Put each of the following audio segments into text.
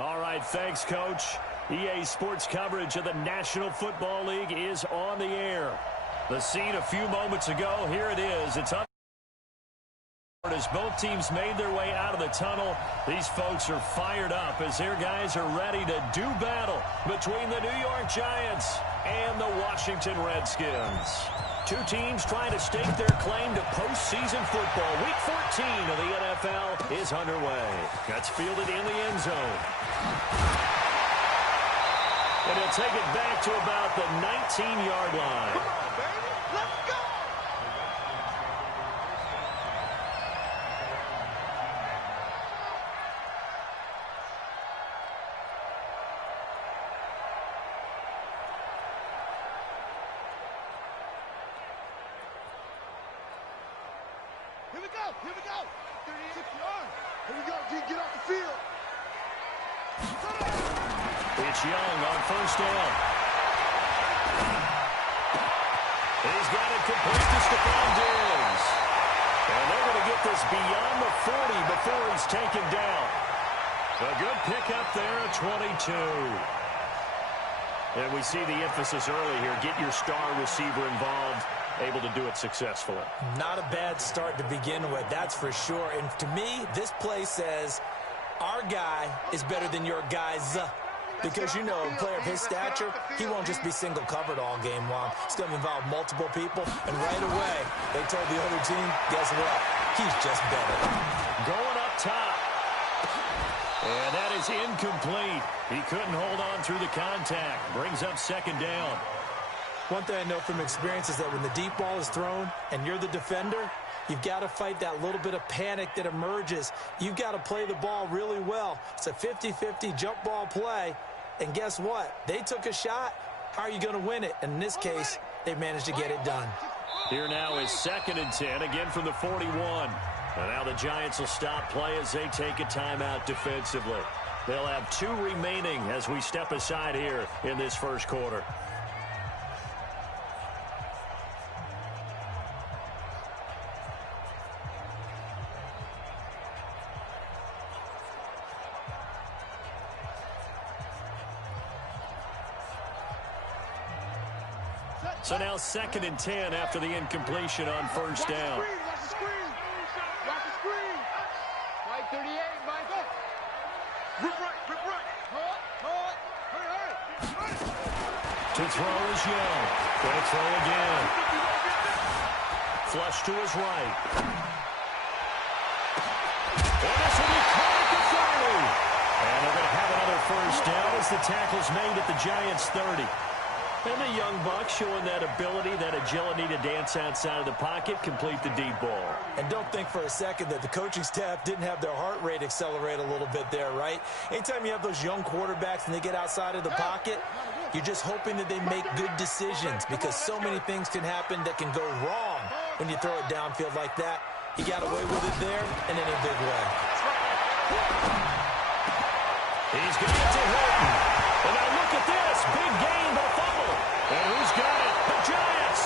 All right, thanks, Coach. EA Sports coverage of the National Football League is on the air. The scene a few moments ago, here it is. It's up. As both teams made their way out of the tunnel, these folks are fired up as their guys are ready to do battle between the New York Giants and the Washington Redskins. Two teams trying to stake their claim to postseason football. Week 14 of the NFL is underway. That's fielded in the end zone. And he'll take it back to about the 19-yard line. Come on, baby. Let's go. Here we go. Here we go. 36 yards. Here we go. Get off the field. It's Young on first down. He's got it complete to Stephon Diggs. And they're going to get this beyond the 40 before he's taken down. A good pickup there at 22. And we see the emphasis early here. Get your star receiver involved. Able to do it successfully. Not a bad start to begin with, that's for sure. And to me, this play says our guy is better than your guy's. Because, you know, a player of his stature, he won't just be single covered all game long. It's going to involve multiple people. And right away, they told the other team, guess what? He's just better. Going up top. And that is incomplete. He couldn't hold on through the contact. Brings up second down. One thing I know from experience is that when the deep ball is thrown and you're the defender, you've got to fight that little bit of panic that emerges. You've got to play the ball really well. It's a 50-50 jump ball play. And guess what? They took a shot. How are you going to win it? And in this case, they managed to get it done. Here now is 2nd and 10, again from the 41. And now the Giants will stop play as they take a timeout defensively. They'll have 2 remaining as we step aside here in this first quarter. So now 2nd and 10 after the incompletion on first down. Watch the screen. Watch the screen. Mike 38, Mike. Rip right. Hurry. To throw is Young. Going to throw again. Flush to his right. And this will be caught at the 30. And they're going to have another first down as the tackle's made at the Giants' 30. And the young buck showing that ability, that agility to dance outside of the pocket, complete the deep ball. And don't think for a second that the coaching staff didn't have their heart rate accelerate a little bit there, right? Anytime you have those young quarterbacks and they get outside of the pocket, you're just hoping that they make good decisions because so many things can happen that can go wrong when you throw it downfield like that. He got away with it there and in a big way. He's got it to Hilton. And now look at this. Big gain, but a fumble. And who's got it? The Giants.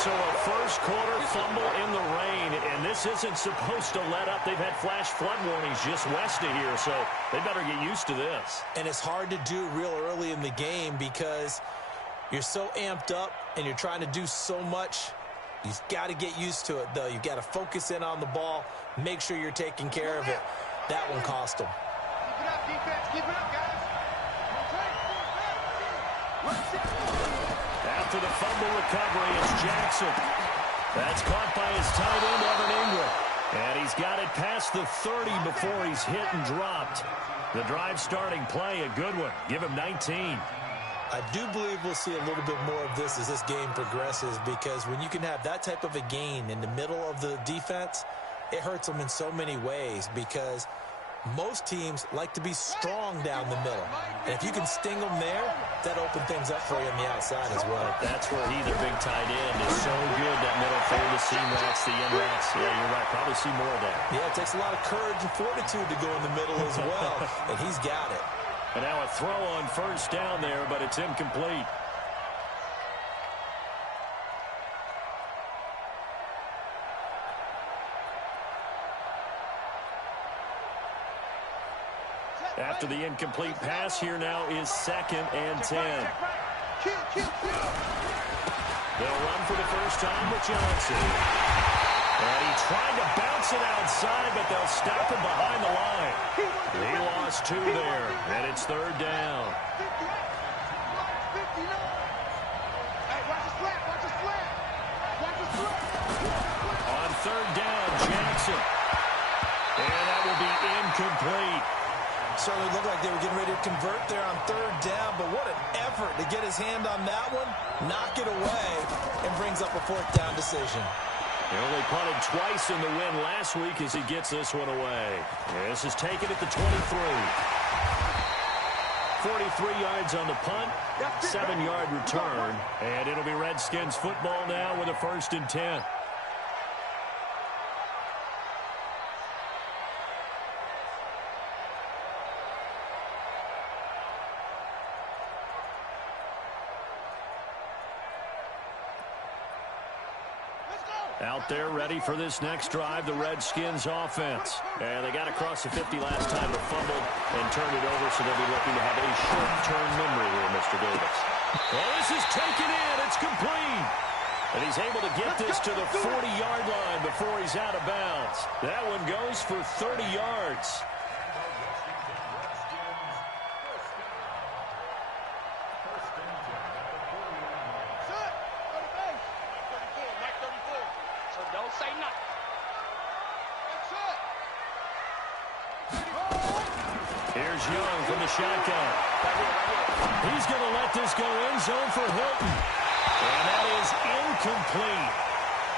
So a first quarter fumble in the rain. And this isn't supposed to let up. They've had flash flood warnings just west of here. So they better get used to this. And it's hard to do real early in the game because you're so amped up and you're trying to do so much. You've got to get used to it, though. You've got to focus in on the ball. Make sure you're taking care of it. That one cost them. Keep it up, defense. Keep it up, guys. After the fumble recovery, it's Jackson. That's caught by his tight end, Evan Ingram. And he's got it past the 30 before he's hit and dropped. The drive starting play, a good one. Give him 19. I do believe we'll see a little bit more of this as this game progresses because when you can have that type of a gain in the middle of the defense, it hurts them in so many ways because most teams like to be strong down the middle. And if you can sting them there, that opens things up for you on the outside as well. That's where he, their big tight end, is so good, that middle third, the seam routes, the in routes. Yeah, you're right. Probably see more of that. Yeah, it takes a lot of courage and fortitude to go in the middle as well, and he's got it. And now a throw on first down there, but it's incomplete. After the incomplete pass, here now is 2nd and 10. They'll run for the first time with Johnson. And he tried to bounce it outside, but they'll stop him behind the line. He lost 2 there, and it's 3rd down. On 3rd down, Jackson. And that will be incomplete. Certainly looked like they were getting ready to convert there on 3rd down, but what an effort to get his hand on that one, knock it away, and brings up a 4th down decision. He only punted twice in the win last week as he gets this one away. This is taken at the 23. 43 yards on the punt, 7-yard return, and it'll be Redskins football now with a 1st and 10. Out there ready for this next drive, the Redskins offense. And they got across the 50 last time, but fumbled and turned it over, so they'll be looking to have a short-term memory here, Mr. Davis. Well, this is taken in. It's complete. And he's able to get this to the 40-yard line before he's out of bounds. That one goes for 30 yards. Here's Young from the shotgun. He's going to let this go end zone for Hilton. And that is incomplete.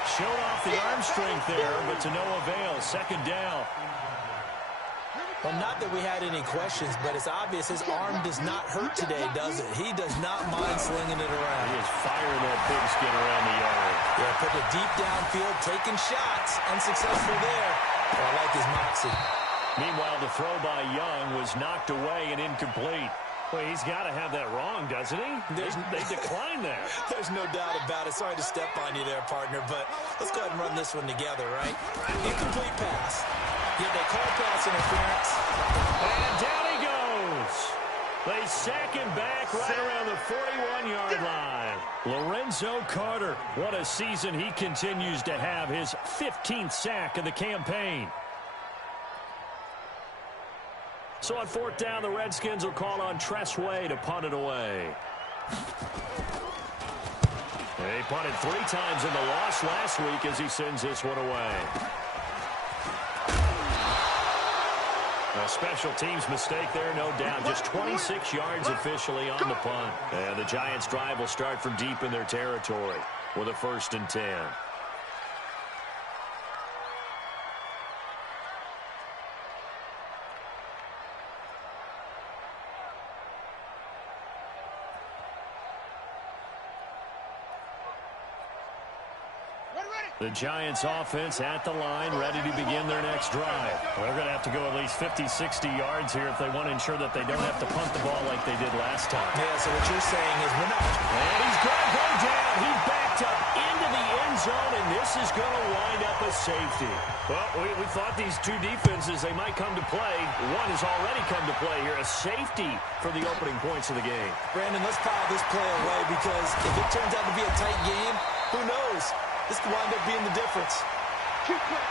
Showed off the arm strength there, but to no avail. 2nd down. Well, not that we had any questions, but it's obvious his arm does not hurt today, does it? He does not mind slinging it around. He is firing that pigskin around the yard. Yeah, putting it deep downfield, taking shots. Unsuccessful there. But I like his moxie. Meanwhile, the throw by Young was knocked away and incomplete. Well, he's got to have that wrong, doesn't he? They declined that. There's no doubt about it. Sorry to step on you there, partner, but let's go ahead and run this one together, right? Incomplete pass. Yeah, they call pass interference. And down he goes. They sack him back right around the 41-yard line. Lorenzo Carter, what a season he continues to have. His 15th sack of the campaign. So on 4th down, the Redskins will call on Tressway to punt it away. They punted 3 times in the loss last week as he sends this one away. A special teams mistake there, no doubt. Just 26 yards officially on the punt. And the Giants' drive will start from deep in their territory with a 1st and 10. The Giants offense at the line, ready to begin their next drive. They're going to have to go at least 50, 60 yards here if they want to ensure that they don't have to punt the ball like they did last time. Yeah, so what you're saying is we're not. And he's going to go down. He backed up into the end zone, and this is going to wind up a safety. Well, we thought these two defenses, they might come to play. One has already come to play here, a safety for the opening points of the game. Brandon, let's pile this play away because if it turns out to be a tight game, who knows? This could wind up being the difference. Keep playing.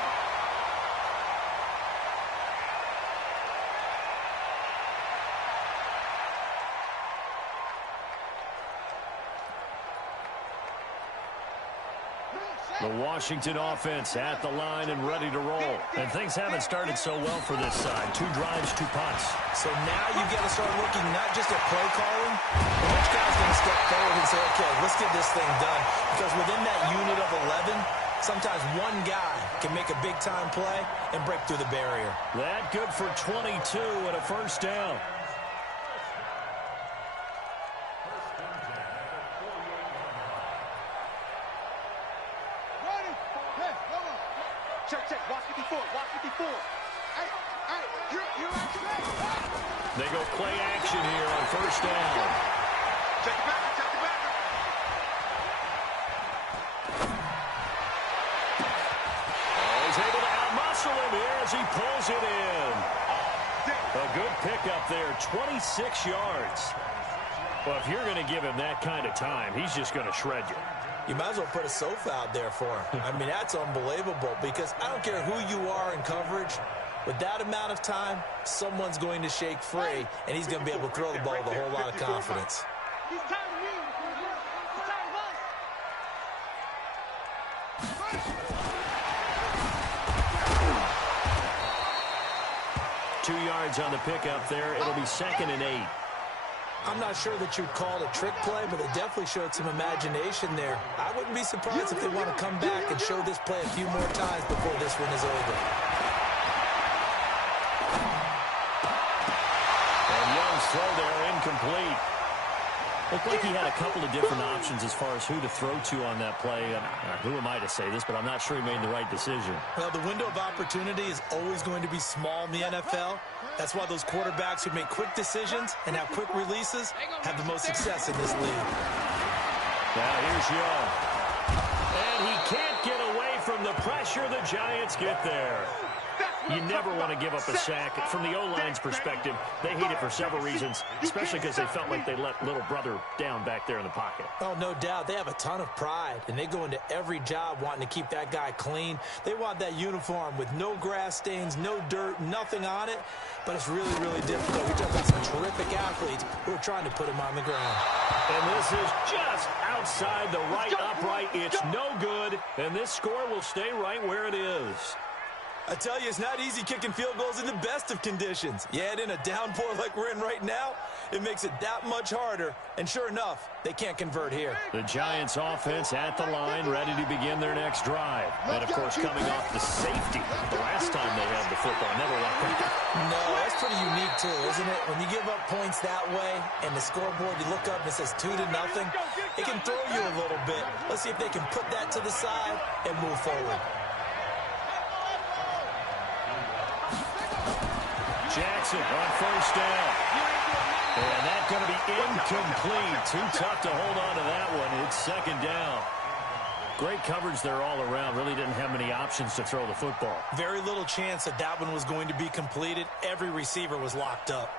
The Washington offense at the line and ready to roll. And things haven't started so well for this side. 2 drives, 2 punts. So now you got to start looking not just at play calling, but which guy's going to step forward and say, okay, let's get this thing done. Because within that unit of 11, sometimes one guy can make a big-time play and break through the barrier. That good for 22 and a 1st down. Check, check. Watch 54. Watch 54. Hey, you're They go play action here on 1st down. Check the back. Check the back. Oh, he's able to outmuscle him here as he pulls it in. Damn. A good pickup there, 26 yards. Well, if you're going to give him that kind of time, he's just going to shred you. You might as well put a sofa out there for him. I mean, that's unbelievable because I don't care who you are in coverage. With that amount of time, someone's going to shake free, and he's going to be able to throw the ball with a whole lot of confidence. He's tired of me. He's tired of us. 2 yards on the pickup there. It'll be 2nd and 8. I'm not sure that you'd call it a trick play, but it definitely showed some imagination there. I wouldn't be surprised if they want to come back and show this play a few more times before this one is over. Throw there, incomplete. Looked like he had a couple of different options as far as who to throw to on that play. And who am I to say this, but I'm not sure he made the right decision. Well, the window of opportunity is always going to be small in the NFL. That's why those quarterbacks who make quick decisions and have quick releases have the most success in this league. Now here's Young. And he can't get away from the pressure. The Giants get there. You never want to give up a sack. From the O-line's perspective, they hate it for several reasons, especially because they felt like they let little brother down back there in the pocket. Oh, no doubt. They have a ton of pride, and they go into every job wanting to keep that guy clean. They want that uniform with no grass stains, no dirt, nothing on it, but it's really, really difficult. We're talking about some terrific athletes who are trying to put him on the ground. And this is just outside the right upright. It's no good, and this score will stay right where it is. I tell you, it's not easy kicking field goals in the best of conditions. Yet in a downpour like we're in right now, it makes it that much harder. And sure enough, they can't convert here. The Giants offense at the line, ready to begin their next drive. And, of course, coming off the safety the last time they had the football. Never like that. No, that's pretty unique, too, isn't it? When you give up points that way and the scoreboard, you look up and it says 2-0, it can throw you a little bit. Let's see if they can put that to the side and move forward. Jackson on first down. And that's going to be incomplete. Too tough to hold on to that one. It's 2nd down. Great coverage there all around. Really didn't have many options to throw the football. Very little chance that that one was going to be completed. Every receiver was locked up.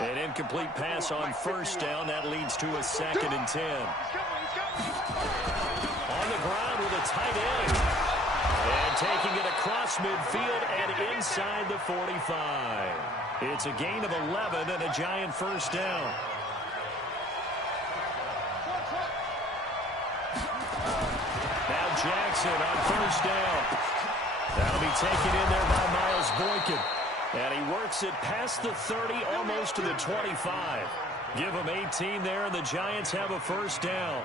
An incomplete pass on first down. That leads to a 2nd and 10. On the ground with a tight end. And taking it across midfield and inside the 45. It's a gain of 11 and a Giant first down. Now Jackson on first down. That'll be taken in there by Miles Boykin. And he works it past the 30, almost to the 25. Give him 18 there, and the Giants have a first down.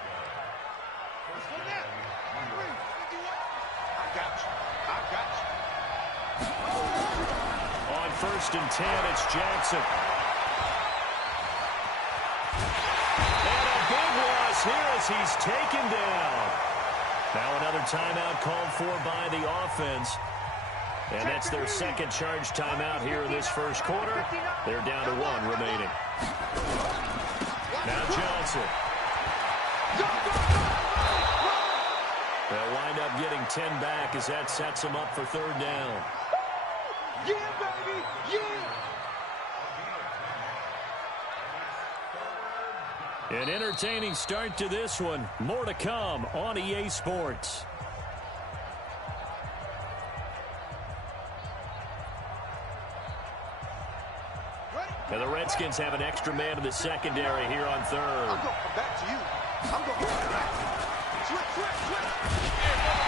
On 1st and 10, it's Jackson. And a big loss here as he's taken down. Now another timeout called for by the offense. And that's their 2nd charge timeout here in this first quarter. They're down to 1 remaining. Now Johnson. They'll wind up getting 10 back as that sets them up for 3rd down. Yeah, baby, yeah. An entertaining start to this one. More to come on EA Sports. Now the Redskins have an extra man in the secondary here on 3rd. I'm going back to you. I'm going back.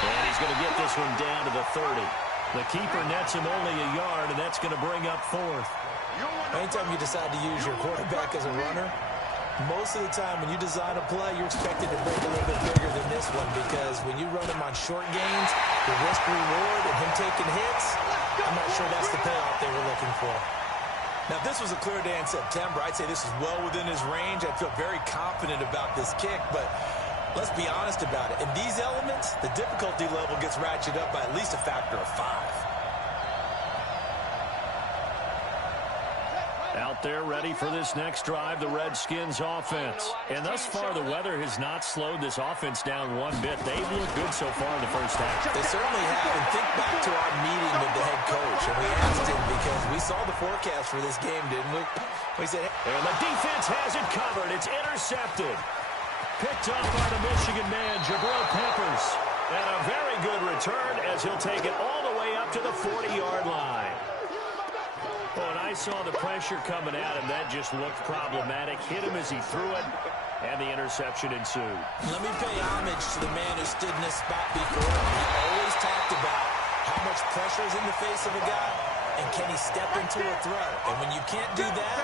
And he's going to get this one down to the 30. The keeper nets him only a yard, and that's going to bring up 4th. Anytime you decide to use your quarterback as a runner, most of the time when you design a play, you're expected to break a little bit bigger than this one because when you run him on short gains, the risk-reward and him taking hits, I'm not sure that's the payoff they were looking for. Now, if this was a clear day in September, I'd say this is well within his range. I feel very confident about this kick, but let's be honest about it. In these elements, the difficulty level gets ratcheted up by at least a factor of 5. Out there ready for this next drive, the Redskins offense. And thus far, the weather has not slowed this offense down one bit. They've looked good so far in the first half. They certainly have. And think back to our meeting with the head coach. And we asked him because we saw the forecast for this game, didn't we? We said, and the defense has it covered. It's intercepted. Picked up by the Michigan man, Jabril Peppers. And a very good return as he'll take it all the way up to the 40-yard line. Well, and I saw the pressure coming at him. That just looked problematic. Hit him as he threw it, and the interception ensued. Let me pay homage to the man who stood in this spot before. He always talked about how much pressure is in the face of a guy, and can he step into a throw. And when you can't do that,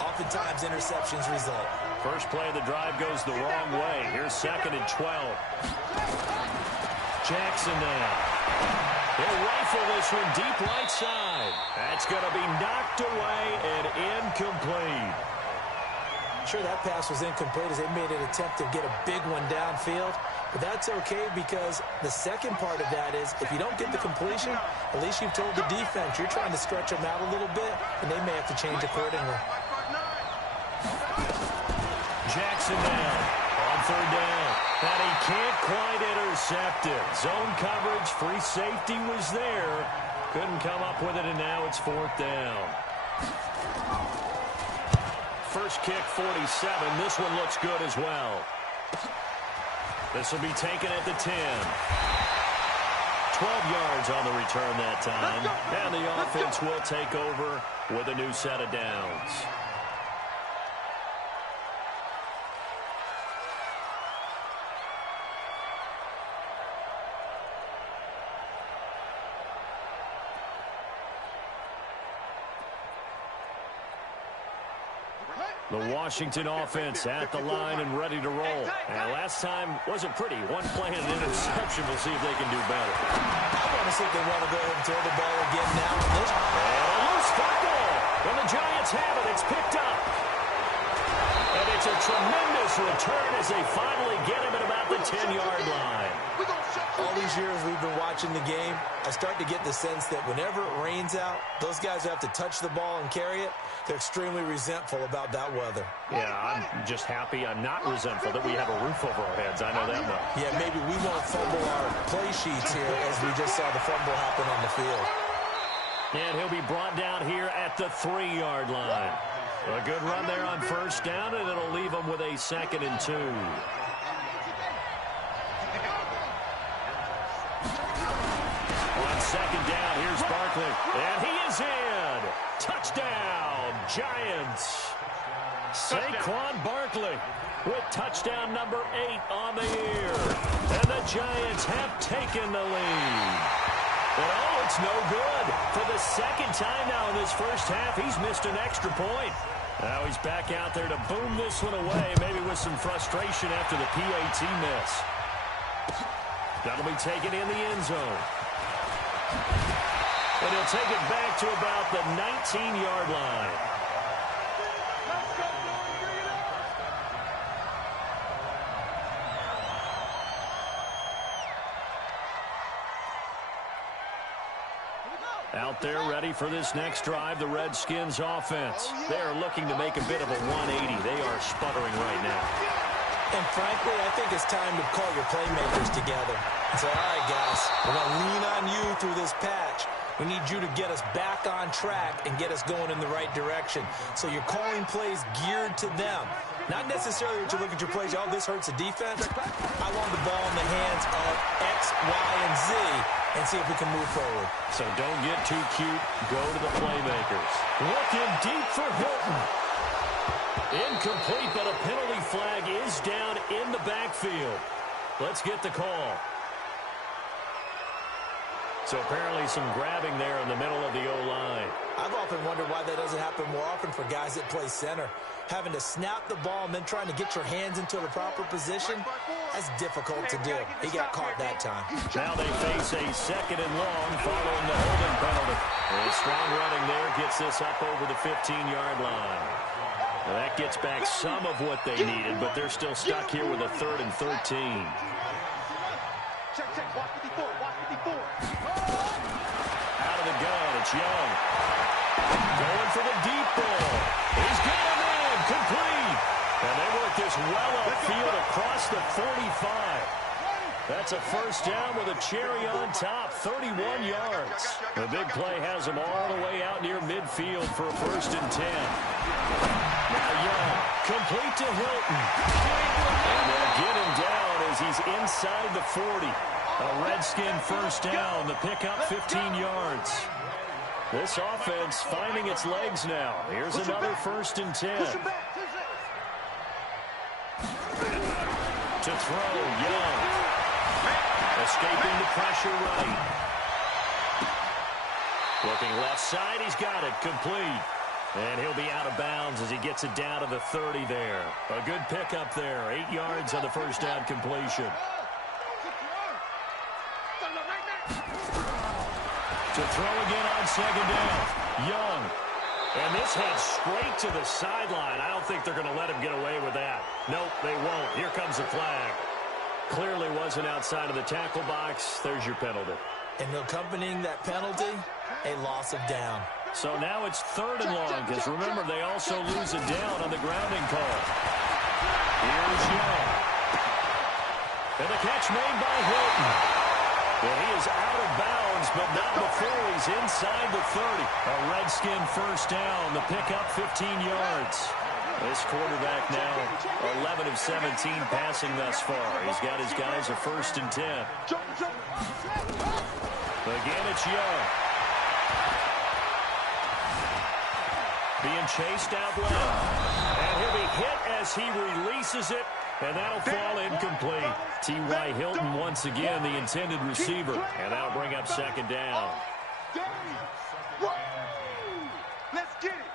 oftentimes interceptions result. First play of the drive goes the wrong way. Here's 2nd and 12. Jackson now. He'll rifle this one deep right side. That's going to be knocked away and incomplete. Sure, that pass was incomplete as they made an attempt to get a big one downfield. But that's okay because the second part of that is if you don't get the completion, at least you've told the defense you're trying to stretch them out a little bit, and they may have to change accordingly. Jackson now on 3rd down. And he can't quite intercept it. Zone coverage, free safety was there. Couldn't come up with it, and now it's 4th down. First kick, 47. This one looks good as well. This will be taken at the 10. 12 yards on the return that time. And the offense will take over with a new set of downs. The Washington offense at the line and ready to roll. And last time wasn't pretty. One play and an interception. We'll see if they can do better. I want to see if they want to go ahead and throw the ball again now. And a loose football. When the Giants have it, it's picked up. And it's a tremendous return as they finally get him at about the 10-yard line. All these years we've been watching the game, I start to get the sense that whenever it rains out, those guys who have to touch the ball and carry it, they're extremely resentful about that weather. Yeah, I'm just happy I'm not resentful that we have a roof over our heads. I know that much. Yeah, maybe we won't fumble our play sheets here as we just saw the fumble happen on the field. And he'll be brought down here at the 3-yard line. A good run there on 1st down, and it'll leave him with a 2nd and 2. On 2nd down, here's Barkley. And he is in. Touchdown, Giants. Saquon Barkley with touchdown number 8 on the year. And the Giants have taken the lead. And oh, it's no good. For the 2nd time now in this first half, he's missed an extra point. Now he's back out there to boom this one away, maybe with some frustration after the PAT miss. That'll be taken in the end zone. And he'll take it back to about the 19-yard line. Out there ready for this next drive, the Redskins offense. They are looking to make a bit of a 180. They are sputtering right now. And frankly, I think it's time to call your playmakers together and say, all right, guys, we're going to lean on you through this patch. We need you to get us back on track and get us going in the right direction. So you're calling plays geared to them. Not necessarily that you look at your plays, oh, this hurts the defense. I want the ball in the hands of X, Y, and Z and see if we can move forward. So don't get too cute. Go to the playmakers. Looking deep for Hilton. Incomplete, but a penalty flag is down in the backfield. Let's get the call. So apparently some grabbing there in the middle of the O-line. I've often wondered why that doesn't happen more often for guys that play center. Having to snap the ball and then trying to get your hands into the proper position, that's difficult to do. He got caught that time. Now they face a 2nd and long following the holding penalty. A strong running there gets this up over the 15-yard line. Now that gets back some of what they needed, but they're still stuck here with a 3rd and 13. Check, watch 54, watch 54. Out of the gun, it's Young. Going for the deep ball. He's got him in. Complete. And they work this well upfield across the 45. That's a first down with a cherry on top, 31 yards. The big play has him all the way out near midfield for a 1st and 10. Now Young, complete to Hilton. And they'll get him down as he's inside the 40. A Redskin first down, the pickup 15 yards. This offense finding its legs now. Here's another 1st and 10. To throw, Young. Escaping the pressure right. Looking left side, he's got it, complete. And he'll be out of bounds as he gets it down to the 30 there. A good pickup there, 8 yards on the first down completion. To throw again on 2nd down, Young. And this heads straight to the sideline. I don't think they're going to let him get away with that. Nope, they won't. Here comes the flag. Clearly wasn't outside of the tackle box. There's your penalty. And accompanying that penalty, a loss of down. So now it's 3rd and long, because remember, they also lose a down on the grounding call. Here's Young. And the catch made by Hilton. And he is out of bounds, but not before he's inside the 30. A Redskin first down, the pickup 15 yards. This quarterback now 11 of 17 passing thus far. He's got his guys a 1st and 10. Again, it's Young. Being chased out left. And he'll be hit as he releases it. And that'll fall incomplete. T.Y. Hilton once again the intended receiver. And that'll bring up 2nd down. Let's get it.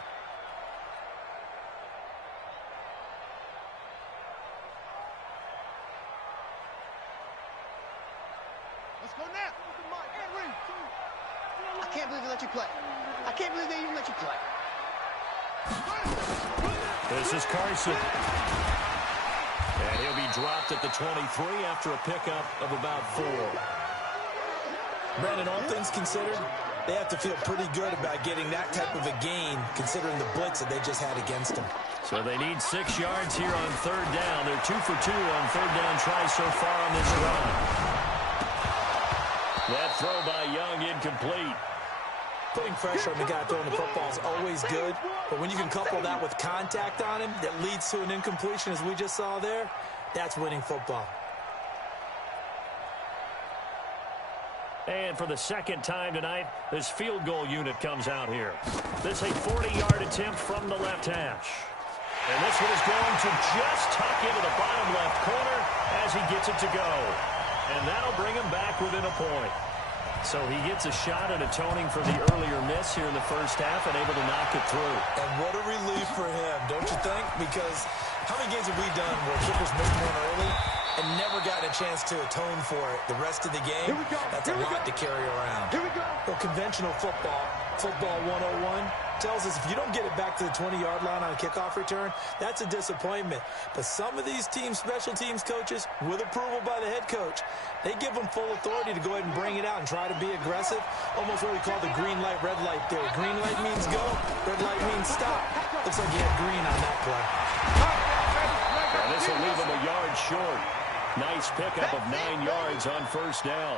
Let's go now. I can't believe they let you play. I can't believe they even let you play. This is Carson. And he'll be dropped at the 23 after a pickup of about 4. Brandon, all things considered, they have to feel pretty good about getting that type of a gain, considering the blitz that they just had against them. So they need 6 yards here on 3rd down. They're 2 for 2 on 3rd down tries so far on this run. That throw by Young incomplete. Putting pressure on the guy throwing the football is always good, but when you can couple that with contact on him that leads to an incompletion, as we just saw there, that's winning football. And for the 2nd time tonight, this field goal unit comes out here. This a 40-yard attempt from the left hash. And this one is going to just tuck into the bottom left corner as he gets it to go. And that'll bring him back within a point. So he gets a shot at atoning for the earlier miss here in the first half and able to knock it through. And what a relief for him, don't you think? Because how many games have we done where kickers missed one early and never gotten a chance to atone for it the rest of the game? That's a lot to carry around. Well, conventional football 101, tells us if you don't get it back to the 20-yard line on a kickoff return, that's a disappointment. But some of these teams, special teams coaches, with approval by the head coach, they give them full authority to go ahead and bring it out and try to be aggressive. Almost what we call the green light, red light theory. Green light means go, red light means stop. Looks like you had green on that play. And this will leave him a yard short. Nice pickup of 9 yards on 1st down.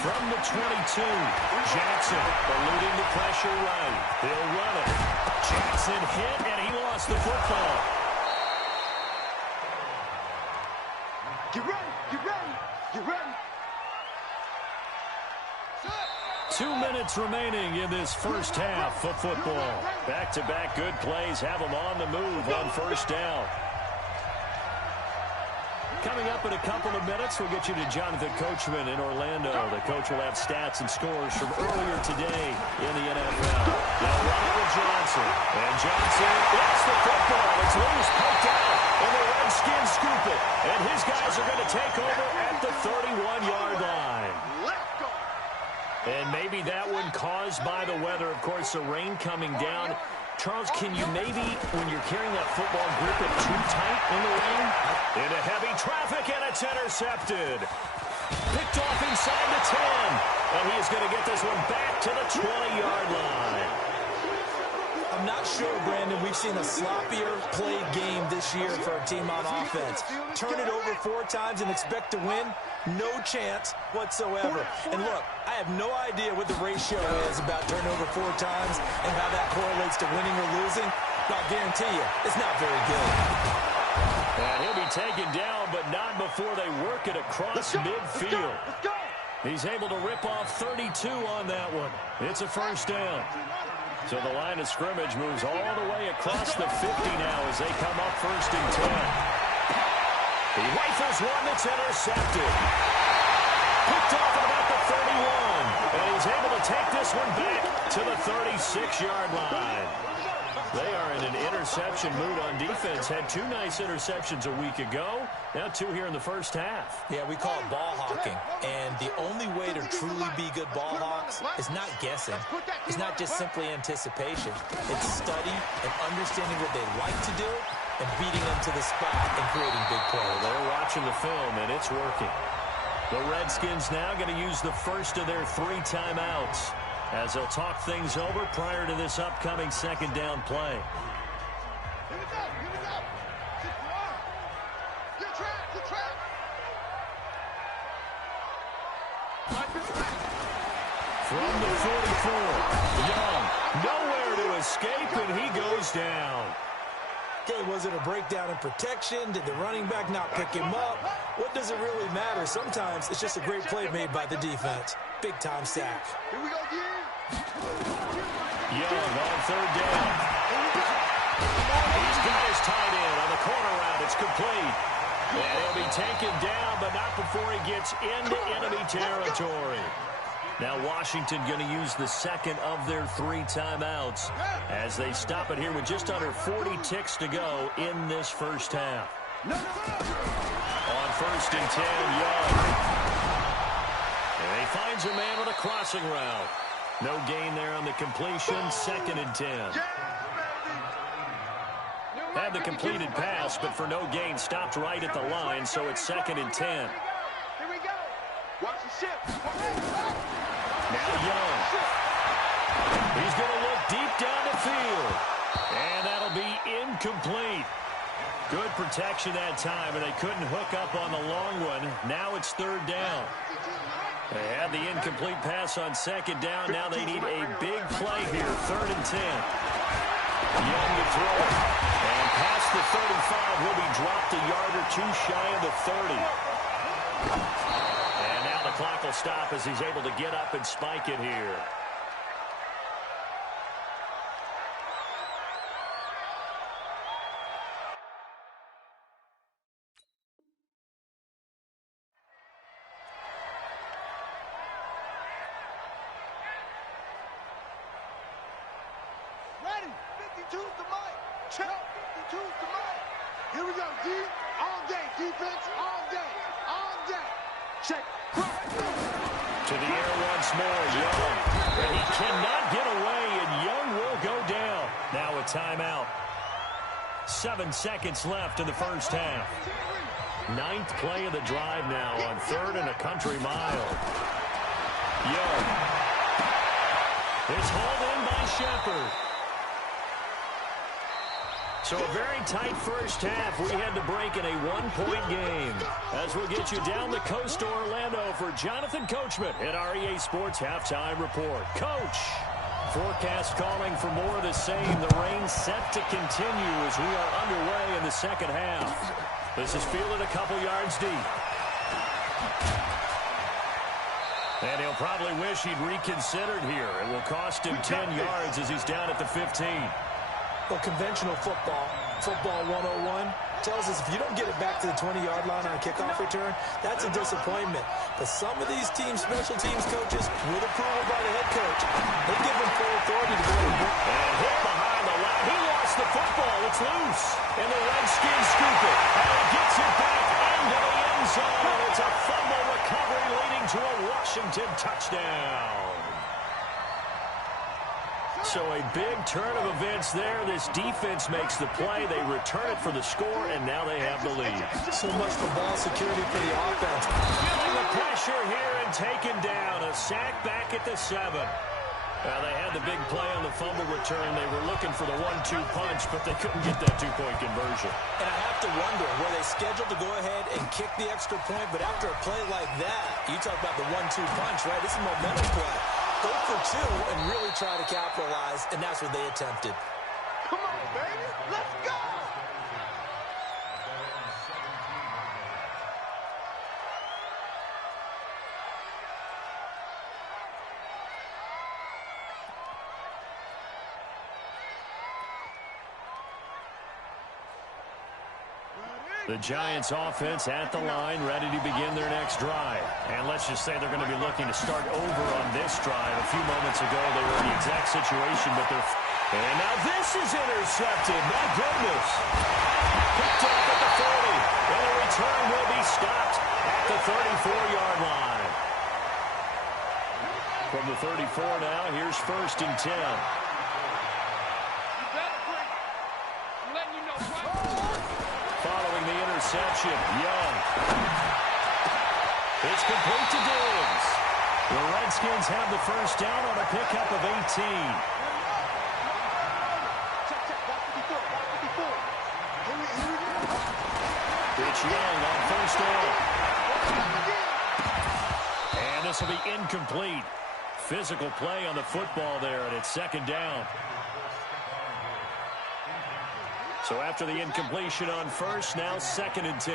From the 22, Jackson eluding the pressure right. He'll run it. Jackson hit, and he lost the football. Get ready, get ready, get ready. 2 minutes remaining in this first half of football. Back-to-back good plays have them on the move on 1st down. Coming up in a couple of minutes, we'll get you to Jonathan Coachman in Orlando. The coach will have stats and scores from earlier today in the NFL. Now run it with Johnson. And Johnson gets the football. It's loose, poked out, and the Redskins scoop it. And his guys are going to take over at the 31-yard line. And maybe that one caused by the weather. Of course, the rain coming down Charles, can you maybe, when you're carrying that football, grip it too tight in the lane? Into heavy traffic, and it's intercepted. Picked off inside the 10. And he is going to get this one back to the 20-yard line. I'm not sure, Brandon, we've seen a sloppier played game this year for a team on offense. Turn it over 4 times and expect to win? No chance whatsoever. And look, I have no idea what the ratio is about turnover 4 times and how that correlates to winning or losing. But I'll guarantee you, it's not very good. And he'll be taken down, but not before they work it across midfield. He's able to rip off 32 on that one. It's a first down. So the line of scrimmage moves all the way across the 50 now as they come up first and 10. He rifles one that's intercepted. Picked off at about the 31. And he's able to take this one back to the 36-yard line. They are in an interception mood on defense. Had 2 nice interceptions a week ago. Now 2 here in the first half. Yeah, we call it ball hawking. And the only way to truly be good ball hawks is not guessing. It's not just simply anticipation. It's study and understanding what they like to do and beating them to the spot and creating big plays. They're watching the film, and it's working. The Redskins now going to use the first of their 3 timeouts as they'll talk things over prior to this upcoming second down play. Here we go. Get track. From the 44, Young, nowhere to escape, and he goes down. Okay, was it a breakdown in protection? Did the running back not pick him up? What does it really matter? Sometimes it's just a great play made by the defense. Big-time sack. Here we go, again. Young on third down. He's got his tight end on the corner route. It's complete. And he'll be taken down, but not before he gets into enemy territory. Now Washington going to use the second of their 3 timeouts as they stop it here with just under 40 ticks to go in this first half. On first and 10, Young. And he finds a man with a crossing route. No gain there on the completion. Second and 10. Had the completed pass, but for no gain, stopped right at the line, so it's second and 10. Here we go. Watch the shift. Now Young. He's going to look deep down the field. And that'll be incomplete. Good protection that time, and they couldn't hook up on the long one. Now it's third down. They had the incomplete pass on second down. Now they need a big play here. Third and 10. Young to throw it. And past the 35 will be dropped a yard or 2 shy of the 30. And now the clock will stop as he's able to get up and spike it here. Ready. 52's the mic. Check. 52's the mic. Here we go, D. All day. Defense all day. All day. Check. To the air once more, Young. And he cannot get away, and Young will go down. Now a timeout. 7 seconds left in the first half. 9th play of the drive now on 3rd and a country mile. Young. It's hauled in by Shepard. So a very tight first half. We had to break in a 1-point game. As we'll get you down the coast to Orlando for Jonathan Coachman at REA Sports Halftime Report. Coach, forecast calling for more of the same. The rain set to continue as we are underway in the second half. This is fielded a couple yards deep. And he'll probably wish he'd reconsidered here. It will cost him 10 yards as he's down at the 15. Well, conventional football 101, tells us if you don't get it back to the 20-yard line on a kickoff return, that's a disappointment. But some of these teams, special teams coaches, with approval by the head coach, they give them full authority to go ahead and hit behind the line. He lost the football. It's loose. And the Redskins scoop it. And he gets it back into the end zone. It's a fumble recovery leading to a Washington touchdown. So a big turn of events there. This defense makes the play. They return it for the score, and now they have the lead. So much for ball security for the offense. Feeling the pressure here and taken down. A sack back at the 7. They had the big play on the fumble return. They were looking for the 1-2 punch, but they couldn't get that two-point conversion. And I have to wonder, were they scheduled to go ahead and kick the extra point? But after a play like that, you talk about the 1-2 punch, right? This is a momentum play. Go for 2 and really try to capitalize, and that's what they attempted. Come on, baby. Let's go. The Giants offense at the line, ready to begin their next drive. And let's just say they're going to be looking to start over on this drive. A few moments ago, they were in the exact situation, but they're... And now this is intercepted. My goodness. Picked up at the 40. And the return will be stopped at the 34-yard line. From the 34 now, here's 1st and 10. Following the interception, Young. It's complete to Diggs. The Redskins have the first down on a pickup of 18. It's Young on first down. And this will be incomplete. Physical play on the football there, and it's 2nd down. So after the incompletion on first, now 2nd and 10.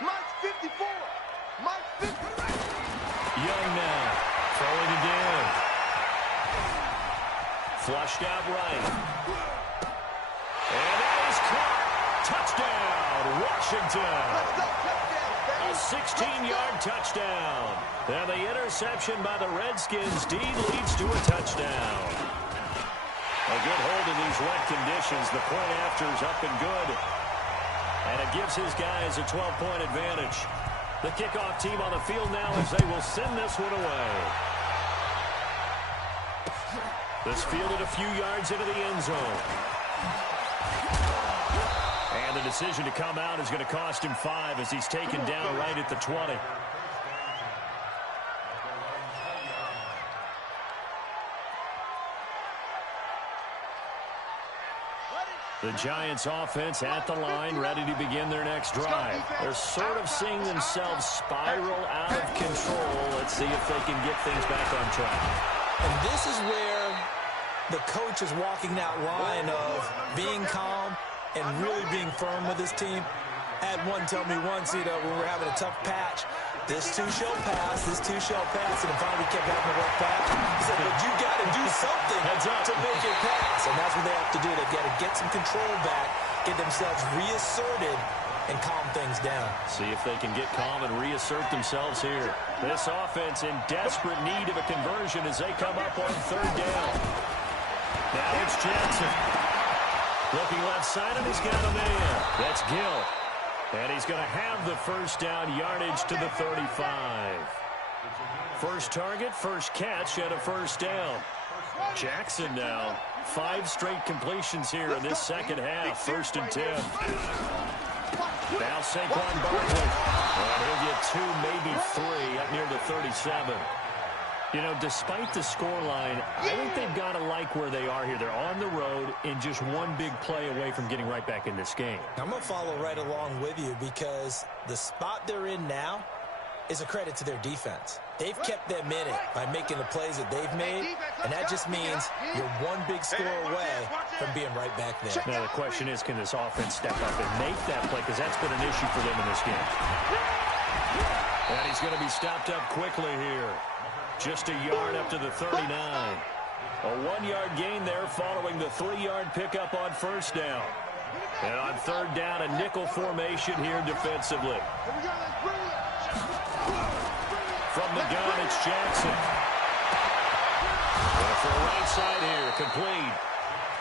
Mike's 54. Mike's 54. Young now, throwing it in. Flushed out right. And that is caught. Touchdown, Washington. A 16-yard touchdown. And the interception by the Redskins' D leads to a touchdown. A good hold in these wet conditions. The point after is up and good. And it gives his guys a 12-point advantage. The kickoff team on the field now as they will send this one away. This fielded a few yards into the end zone. And the decision to come out is going to cost him 5 as he's taken down right at the 20. The Giants offense at the line, ready to begin their next drive. They're sort of seeing themselves spiral out of control. Let's see if they can get things back on track. And this is where the coach is walking that line of being calm and really being firm with his team. I had one tell me once, when we're having a tough patch, this too shall pass, this too shall pass, and finally kept having a rough patch. He said, but you got to do something to make it pass, and that's what they have to do. They've got to get some control back, get themselves reasserted, and calm things down. See if they can get calm and reassert themselves here. This offense in desperate need of a conversion as they come up on 3rd down. Now it's Jackson. Looking left side, and he's got a man. That's Gill. And he's going to have the first down, yardage to the 35. First target, first catch, and a first down. Jackson now, 5 straight completions here in this second half. 1st and 10. Now Saquon Barkley. And he'll get 2, maybe 3 up near the 37. Despite the scoreline, I think they've got to like where they are here. They're on the road and just one big play away from getting right back in this game. I'm going to follow right along with you because the spot they're in now is a credit to their defense. They've kept them in it by making the plays that they've made, and that just means you're one big score away from being right back there. Now, the question is, can this offense step up and make that play? Because that's been an issue for them in this game. And he's going to be stopped up quickly here. Just a yard up to the 39. A 1-yard gain there following the 3-yard pickup on first down. And on 3rd down, a nickel formation here defensively. From the gun, it's Jackson. And for the right side here, complete.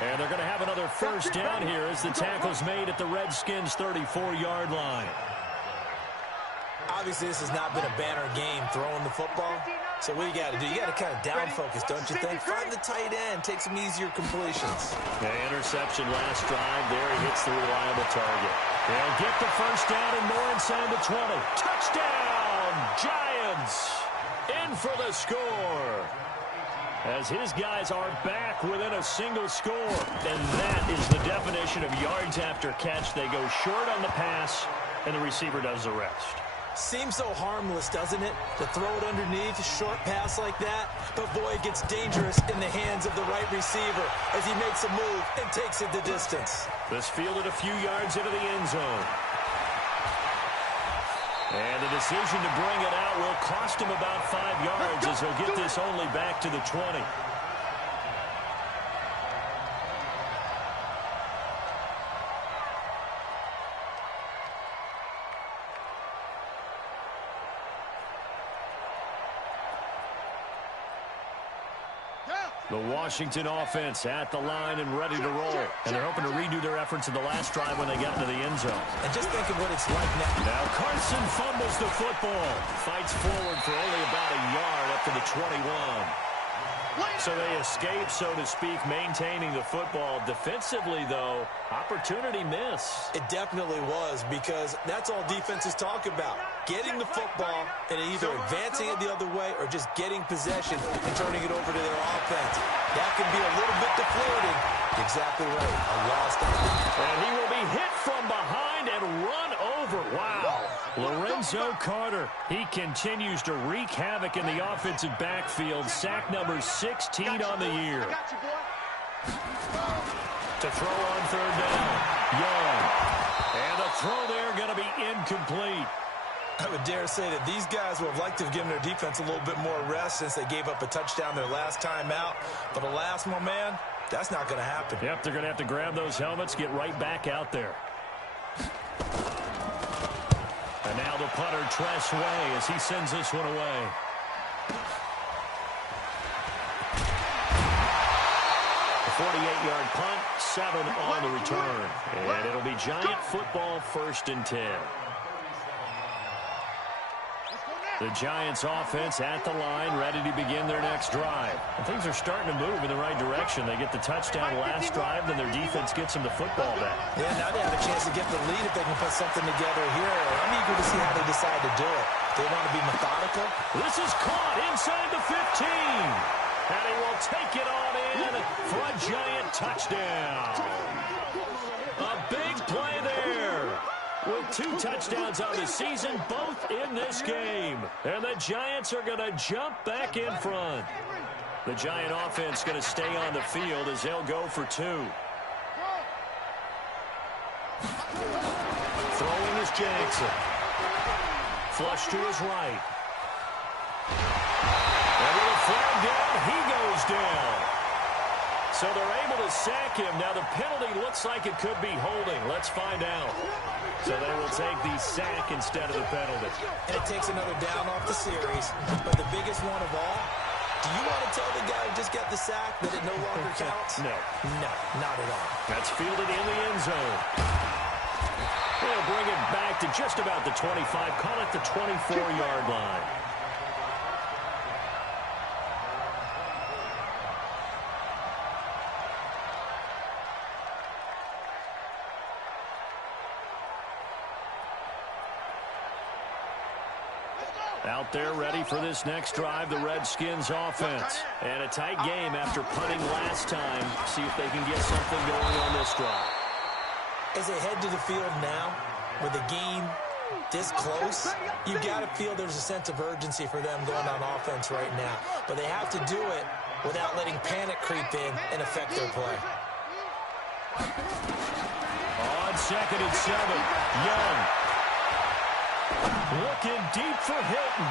And they're going to have another first down here as the tackle's made at the Redskins' 34-yard line. Obviously, this has not been a banner game throwing the football, So what you got to do? You got to kind of down focus, don't you think? Find the tight end. Take some easier completions. The interception last drive. There he hits the reliable target. They'll get the first down and more inside the 20. Touchdown, Giants! In for the score. As his guys are back within a single score. And that is the definition of yards after catch. They go short on the pass, and the receiver does the rest. Seems so harmless, doesn't it? To throw it underneath, a short pass like that. But, boy, it gets dangerous in the hands of the right receiver as he makes a move and takes it the distance. This fielded a few yards into the end zone. And the decision to bring it out will cost him about 5 yards as he'll get this only back to the 20. The Washington offense at the line and ready to roll. And they're hoping to redo their efforts in the last drive when they got into the end zone. And just think of what it's like now. Now Carson fumbles the football. Fights forward for only about a yard up to the 21. So they escape, so to speak, maintaining the football. Defensively, though, opportunity miss. It definitely was, because that's all defenses talk about. Getting the football and either advancing it the other way or just getting possession and turning it over to their offense. That can be a little bit deflating. Exactly right. A lost opportunity. And he will be hit from behind and run over. Wow. Lorenzo Carter, he continues to wreak havoc in the offensive backfield. Sack number 16 on the year. To throw on third down, Young. And the throw there going to be incomplete. I would dare say that these guys would have liked to have given their defense a little bit more rest since they gave up a touchdown their last time out. But alas, my man, that's not going to happen. Yep, they're going to have to grab those helmets, get right back out there. And now the punter, Tress Way, as he sends this one away. A 48-yard punt, 7 on the return. And it'll be Giant football, 1st and 10. The Giants offense at the line, ready to begin their next drive. And things are starting to move in the right direction. They get the touchdown last drive, then their defense gets them the football back. Yeah, now they have a chance to get the lead if they can put something together here. I'm eager to see how they decide to do it. They want to be methodical. This is caught inside the 15. And he will take it on in for a Giant touchdown. A big play there. With 2 touchdowns on the season, both in this game. And the Giants are going to jump back in front. The Giant offense going to stay on the field as they'll go for 2. Throwing is Jackson. Flush to his right. And with a flag down, he goes down. So they're able to sack him. Now the penalty looks like it could be holding. Let's find out. So they will take the sack instead of the penalty. And it takes another down off the series. But the biggest one of all, do you want to tell the guy who just got the sack that it no longer counts? No. No, not at all. That's fielded in the end zone. They'll bring it back to just about the 25. Call it the 24-yard line. Out there ready for this next drive, the Redskins offense. And a tight game after punting last time. See if they can get something going on this drive. As they head to the field now, with the game this close, you've got to feel there's a sense of urgency for them going on offense right now. But they have to do it without letting panic creep in and affect their play. On 2nd and 7, Young. Looking deep for Hilton.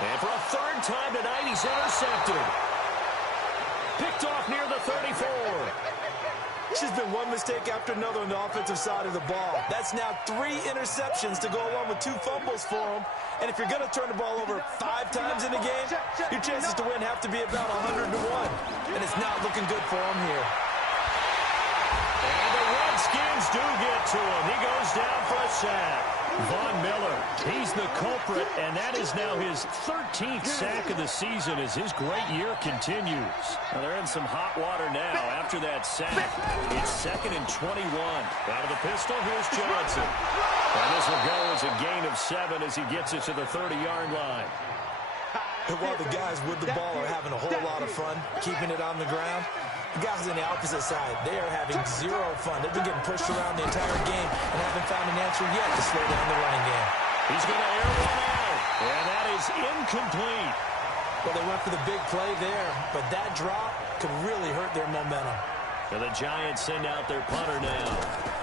And for a 3rd time tonight, he's intercepted. Picked off near the 34. It's just been one mistake after another on the offensive side of the ball. That's now 3 interceptions to go along with 2 fumbles for him. And if you're going to turn the ball over 5 times in a game, your chances to win have to be about 100 to 1. And it's not looking good for him here. And the Redskins do get to him. He goes down for a sack. Von Miller, he's the culprit, and that is now his 13th sack of the season as his great year continues. Now they're in some hot water now after that sack. It's 2nd and 21. Out of the pistol, here's Johnson. And this will go as a gain of 7 as he gets it to the 30-yard line. And while the guys with the ball are having a whole lot of fun keeping it on the ground, the guys on the opposite side, they are having zero fun. They've been getting pushed around the entire game and haven't found an answer yet to slow down the running game. He's going to air one out, and that is incomplete. Well, they went for the big play there, but that drop could really hurt their momentum. And the Giants send out their punter now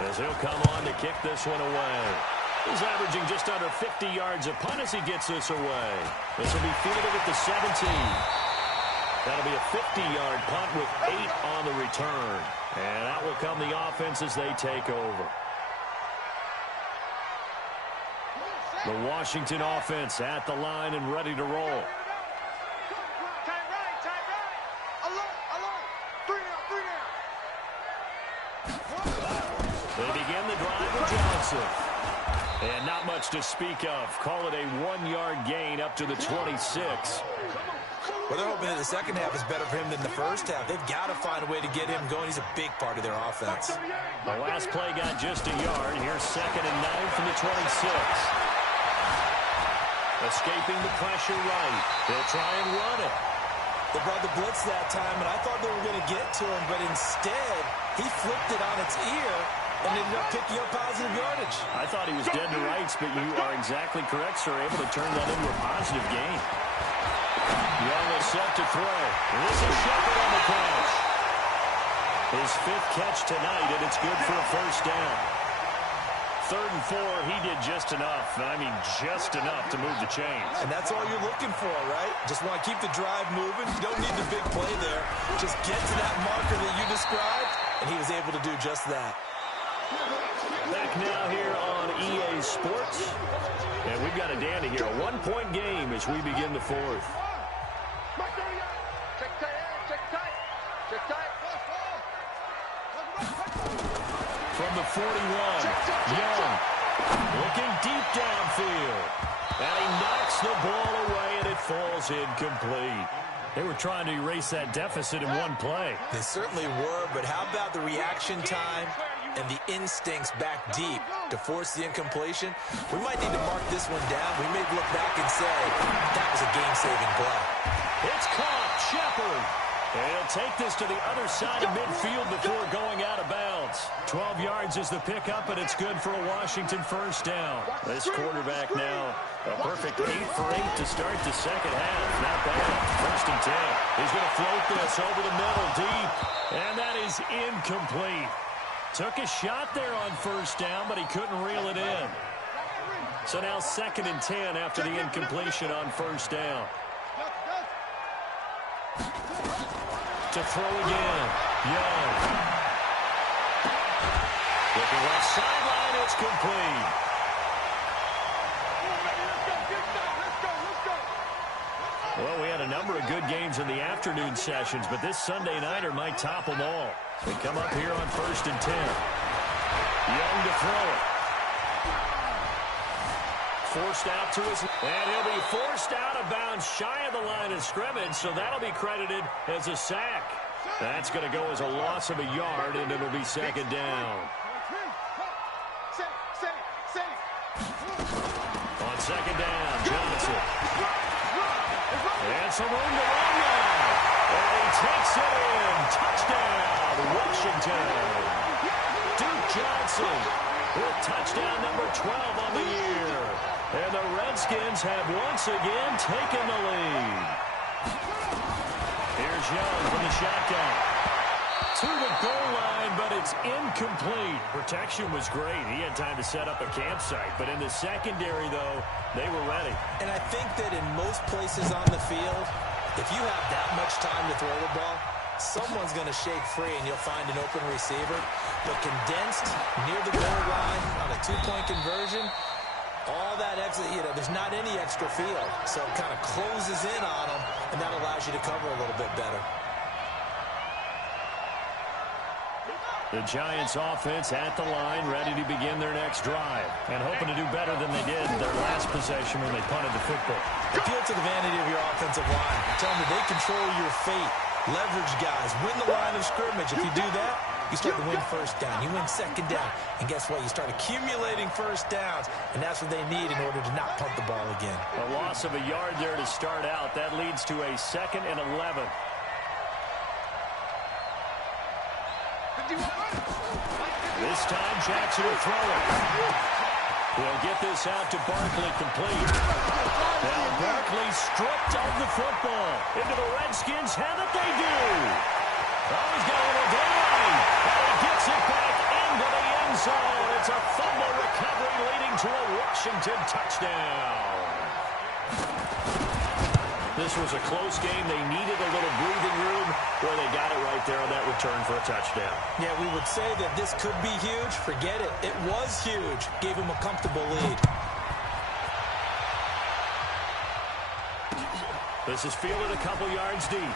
as he'll come on to kick this one away. He's averaging just under 50 yards a punt as he gets this away. This will be fielded at the 17. That'll be a 50-yard punt with 8 on the return. And out will come the offense as they take over. The Washington offense at the line and ready to roll. Tight right. Alert. 3 down. They begin the drive with Johnson. And not much to speak of. Call it a 1-yard gain up to the 26. Well, they're hoping that the second half is better for him than the first half. They've got to find a way to get him going. He's a big part of their offense. The last play got just a yard. Here's 2nd and 9 from the 26. Escaping the pressure right. They'll try and run it. They brought the blitz that time, and I thought they were going to get to him, but instead, he flipped it on its ear and ended up picking up positive yardage. I thought he was dead to rights, but you are exactly correct, sir. Able to turn that into a positive gain. Young is set to throw. This is Shepard on the catch. His 5th catch tonight, and it's good for a first down. 3rd and 4, he did just enough, and I mean just enough to move the chains. And that's all you're looking for, right? Just want to keep the drive moving. You don't need the big play there. Just get to that marker that you described, and he was able to do just that. Back now here on EA Sports. And we've got a dandy here. A 1-point game as we begin the 4th. Check tight. From the 41, Young looking deep downfield. And he knocks the ball away, and it falls incomplete. They were trying to erase that deficit in one play. They certainly were, but how about the reaction time and the instincts back deep to force the incompletion? We might need to mark this one down. We may look back and say, that was a game-saving play. It's caught. Shepard. And he'll take this to the other side of midfield before going out of bounds. 12 yards is the pickup, and it's good for a Washington first down. This quarterback now, a perfect 8 for 8 to start the second half. Not bad. 1st and 10. He's going to float this over the middle deep. And that is incomplete. Took a shot there on first down, but he couldn't reel it in. So now 2nd and 10 after the incompletion on first down. To throw again. Young. Looking left sideline, it's complete. Well, we had a number of good games in the afternoon sessions, but this Sunday nighter might top them all. We come up here on 1st and 10. Young to throw it. Forced out to his, and he'll be forced out of bounds shy of the line of scrimmage, so that'll be credited as a sack. That's going to go as a loss of a yard, and it'll be 2nd down. On 2nd down, Johnson. And some room to run now. And he takes it in. Touchdown, Washington. Duke Johnson with touchdown number 12 on the year. And the Redskins have once again taken the lead. Here's Young from the shotgun. To the goal line, but it's incomplete. Protection was great. He had time to set up a campsite. But in the secondary, though, they were ready. And I think that in most places on the field, if you have that much time to throw the ball, someone's going to shake free and you'll find an open receiver. But condensed near the goal line on a 2-point conversion, all that exit, there's not any extra field. So it kind of closes in on them, and that allows you to cover a little bit better. The Giants offense at the line, ready to begin their next drive, and hoping to do better than they did their last possession when they punted the football. Appeal to the vanity of your offensive line. Tell them that they control your fate. Leverage guys. Win the line of scrimmage. If you do that, you start to win first down. You win second down. And guess what? You start accumulating first downs, and that's what they need in order to not punt the ball again. A loss of a yard there to start out. That leads to a 2nd and 11. This time, Jackson will throw it. He'll get this out to Barkley complete. Now Barkley stripped of the football. Into the Redskins' hand that they do. Oh, he's got a little daylight. And he gets it back into the end zone. It's a fumble recovery leading to a Washington touchdown. This was a close game. They needed a little breathing room where they got it right there on that return for a touchdown. Yeah, we would say that this could be huge. Forget it. It was huge. Gave him a comfortable lead. This is fielded a couple yards deep.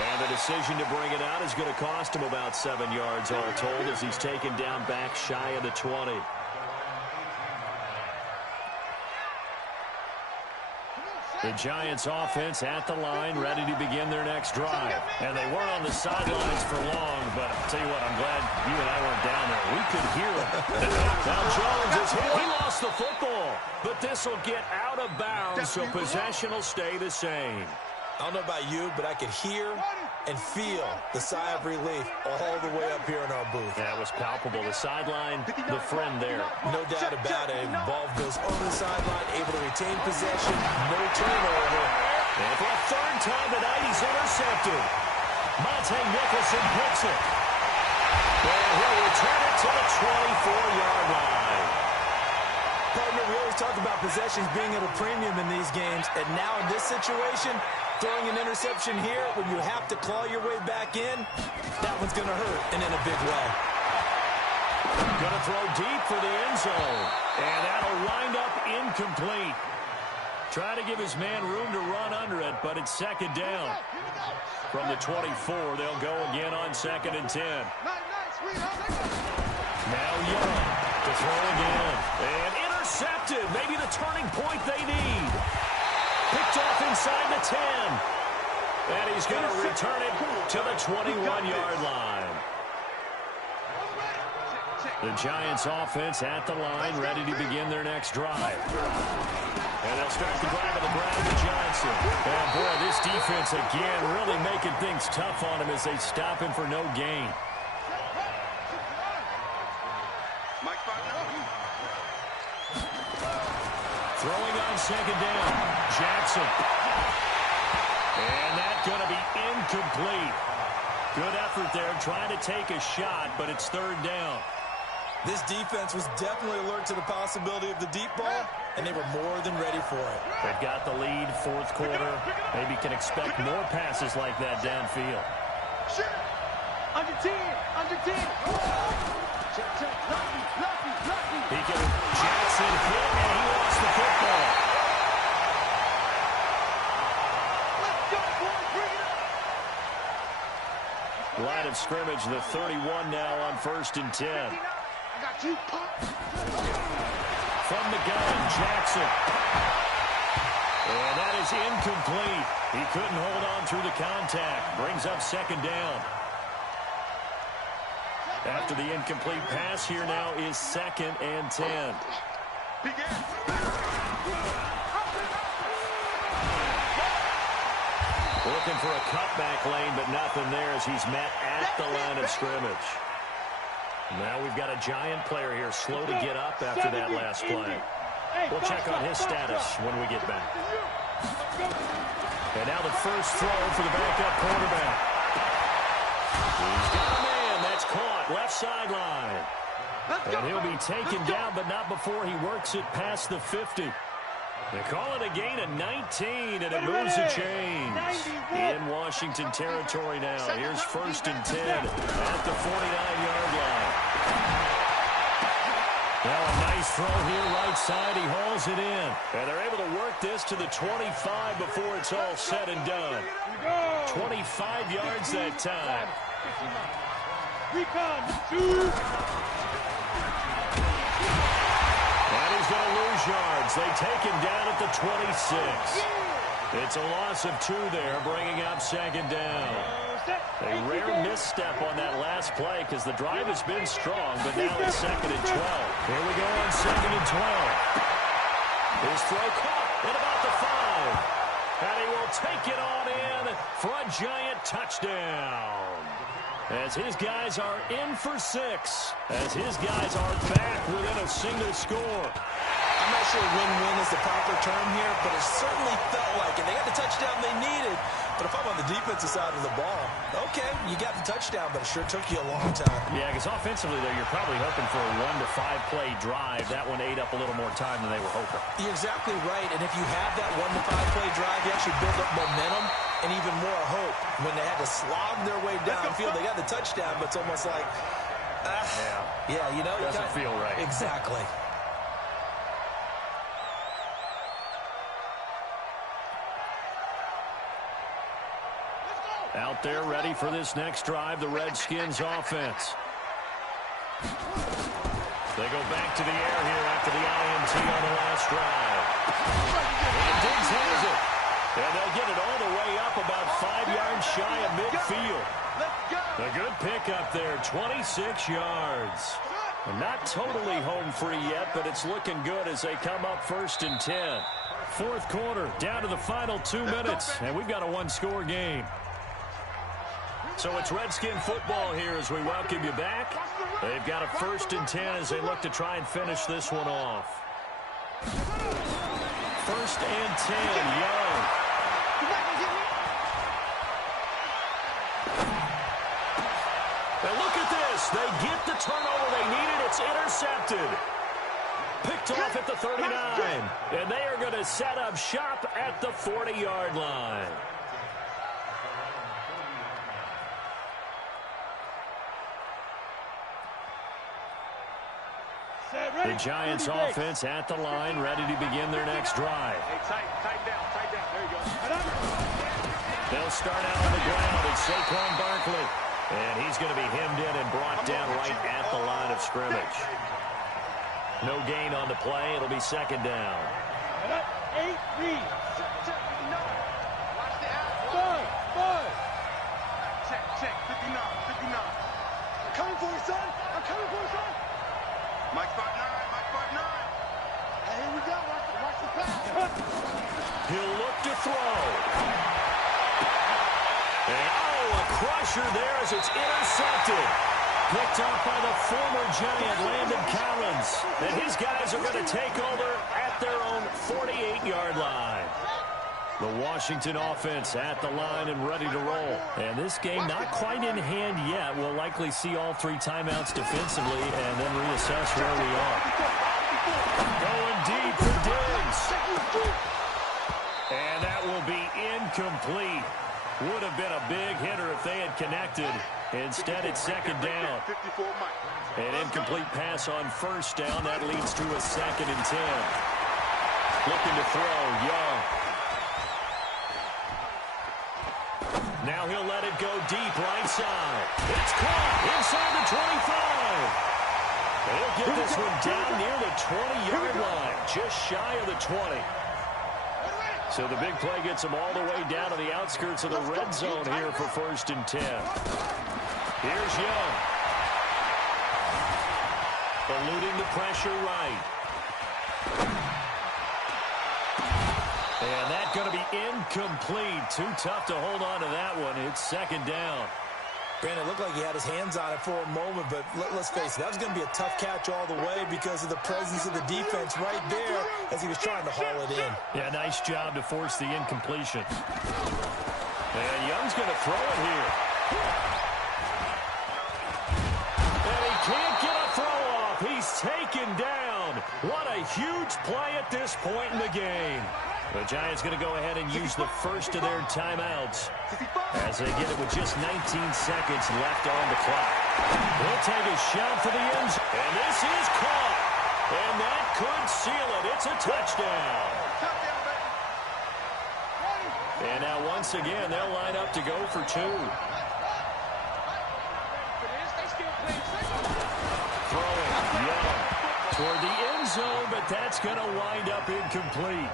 And the decision to bring it out is going to cost him about 7 yards all told as he's taken down back shy of the 20. The Giants offense at the line, ready to begin their next drive. And they weren't on the sidelines for long, but I'll tell you what, I'm glad you and I weren't down there. We could hear them. Now Jones is hit. He lost the football, but this will get out of bounds, so possession will stay the same. I don't know about you, but I could hear and feel the sigh of relief all the way up here in our booth. That was palpable. The sideline, the friend there. No doubt about it. Ball goes over the sideline, able to retain possession, no turnover. And for a third time tonight, he's intercepted. Monte Nicholson picks it. And he'll return it to the 24-yard line. Partner, we always talk about possessions being at a premium in these games, and now in this situation, throwing an interception here when you have to claw your way back in, that one's going to hurt, and in a big way. Going to throw deep for the end zone, and that'll wind up incomplete. Try to give his man room to run under it, but it's 2nd down. From the 24, they'll go again on 2nd and 10. Now Young to throw again, and intercepted. Maybe the turning point they need. Picked off inside the 10. And he's going to return it to the 21-yard line. The Giants offense at the line, ready to begin their next drive. And they'll start the drive on the ground to Johnson. And boy, this defense again really making things tough on him as they stop him for no gain. Throwing on 2nd down, Jackson. And that's going to be incomplete. Good effort there, trying to take a shot, but it's 3rd down. This defense was definitely alert to the possibility of the deep ball, and they were more than ready for it. They've got the lead, 4th quarter. Maybe can expect more passes like that downfield. Under 10, under 10. He can Jackson hit, and he lost the football. Let's go, boys, bring it up. Line of scrimmage, the 31 now on 1st and 10. I got you, pop. From the gun, Jackson. And that is incomplete. He couldn't hold on through the contact. Brings up 2nd down. After the incomplete pass, here now is 2nd and 10. Looking for a cutback lane, but nothing there as he's met at the line of scrimmage. Now we've got a Giant player here slow to get up after that last play. We'll check on his status when we get back. And now the first throw for the backup quarterback. He's got a man. That's caught. Left sideline. And he'll be taken down, but not before he works it past the 50. They call it a gain of 19, and it moves the chains. In Washington territory now. Here's 1st and 10 at the 49-yard line. Now a nice throw here right side. He hauls it in. And they're able to work this to the 25 before it's all said and done. 25 yards that time. And he's going to lose yards. They take him down at the 26. It's a loss of 2 there, bringing up second down. A rare misstep on that last play because the drive has been strong, but now it's second and 12. Here we go on second and 12. His throw caught at about the 5. And he will take it on in for a giant touchdown. As his guys are in for 6. As his guys are back within a single score. I'm not sure win-win is the proper term here, but it certainly felt like it. They got the touchdown they needed. But if I'm on the defensive side of the ball, okay, you got the touchdown, but it sure took you a long time. Yeah, because offensively there, you're probably hoping for a 1 to 5 play drive. That one ate up a little more time than they were hoping. You're exactly right. And if you have that 1 to 5 play drive, you actually build up momentum and even more hope. When they had to slog their way downfield, they got the touchdown, but it's almost like, yeah, you know, doesn't feel right. Exactly. Out there ready for this next drive, the Redskins offense. They go back to the air here after the INT on the last drive. And Diggs has it. And they'll get it all the way up about 5 yards shy of midfield. A good pickup there, 26 yards. And not totally home free yet, but it's looking good as they come up 1st and 10. Fourth quarter, down to the final 2 minutes, and we've got a 1-score game. So it's Redskin football here as we welcome you back. They've got a 1st and 10 as they look to try and finish this one off. 1st and 10, Young. And look at this. They get the turnover they needed. It's intercepted. Picked off at the 39. And they are going to set up shop at the 40-yard line. The Giants offense at the line, ready to begin their next drive. Hey, tight down. There you go. They'll start out on the ground. It's Saquon Barkley. And he's going to be hemmed in and brought down right at the line of scrimmage. No gain on the play. It'll be second down. 8 read. Watch the out. 5. Check. 59. I'm coming for you, son. Mike 5-9. Hey, here we go. Watch the pass. He'll look to throw. And, a crusher there as it's intercepted. Picked up by the former Giant, Landon Collins. And his guys are going to take over at their own 48-yard line. The Washington offense at the line and ready to roll. And this game not quite in hand yet. We'll likely see all 3 timeouts defensively and then reassess where we are. Going deep for Diggs. And that will be incomplete. Would have been a big hitter if they had connected. Instead, it's second down. An incomplete pass on first down. That leads to a 2nd and 10. Looking to throw, Young. Now he'll let it go deep right side. It's caught inside the 25. He'll get this one down near the 20-yard line, just shy of the 20. So the big play gets them all the way down to the outskirts of the red zone here for 1st and 10. Here's Young. Eluding the pressure right. And that's going to be incomplete. Too tough to hold on to that one. It's second down. Brandon, it looked like he had his hands on it for a moment, but let's face it, that was going to be a tough catch all the way because of the presence of the defense right there as he was trying to haul it in. Yeah, nice job to force the incompletion. And Young's going to throw it here. And he can't get a throw off. He's taken down. What a huge play at this point in the game. The Giants going to go ahead and use the first of their timeouts as they get it with just 19 seconds left on the clock. He'll take a shot for the end zone. And this is caught. And that could seal it. It's a touchdown. And now once again, they'll line up to go for two. Throwing, Young toward the end zone, but that's going to wind up incomplete.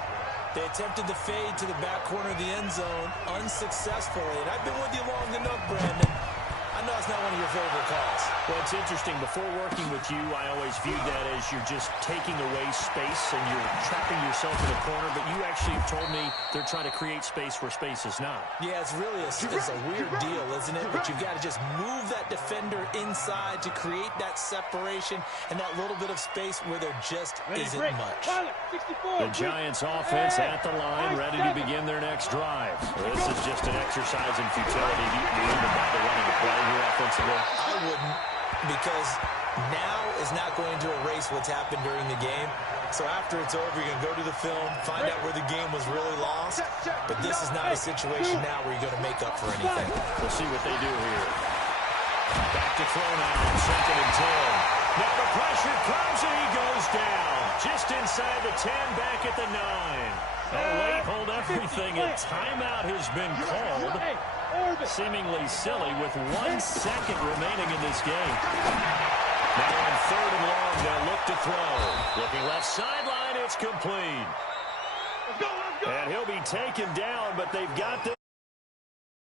They attempted the fade to the back corner of the end zone unsuccessfully. And I've been with you long enough, Brandon. I know it's not one of your favorite calls. Well, it's interesting. Before working with you, I always viewed that as you're just taking away space and you're trapping yourself in a corner. But you actually told me they're trying to create space where space is not. Yeah, it's really it's a weird deal, isn't it? But you've got to just move that defender inside to create that separation and that little bit of space where there just isn't much. The Giants offense at the line, ready to begin their next drive. This is just an exercise in futility. Do you even bother running a play here offensively? I wouldn't, because now is not going to erase what's happened during the game. So after it's over, you're going to go to the film, find out where the game was really lost. But this is not a situation now where you're going to make up for anything. We'll see what they do here. Back to throw now, 2nd and 10. Now the pressure comes and he goes down. Just inside the 10, back at the 9. Wait, hold everything. A timeout has been called. Seemingly silly with 1 second remaining in this game. Now on 3rd and long, they'll look to throw. Looking left sideline, it's complete. And he'll be taken down, but they've got the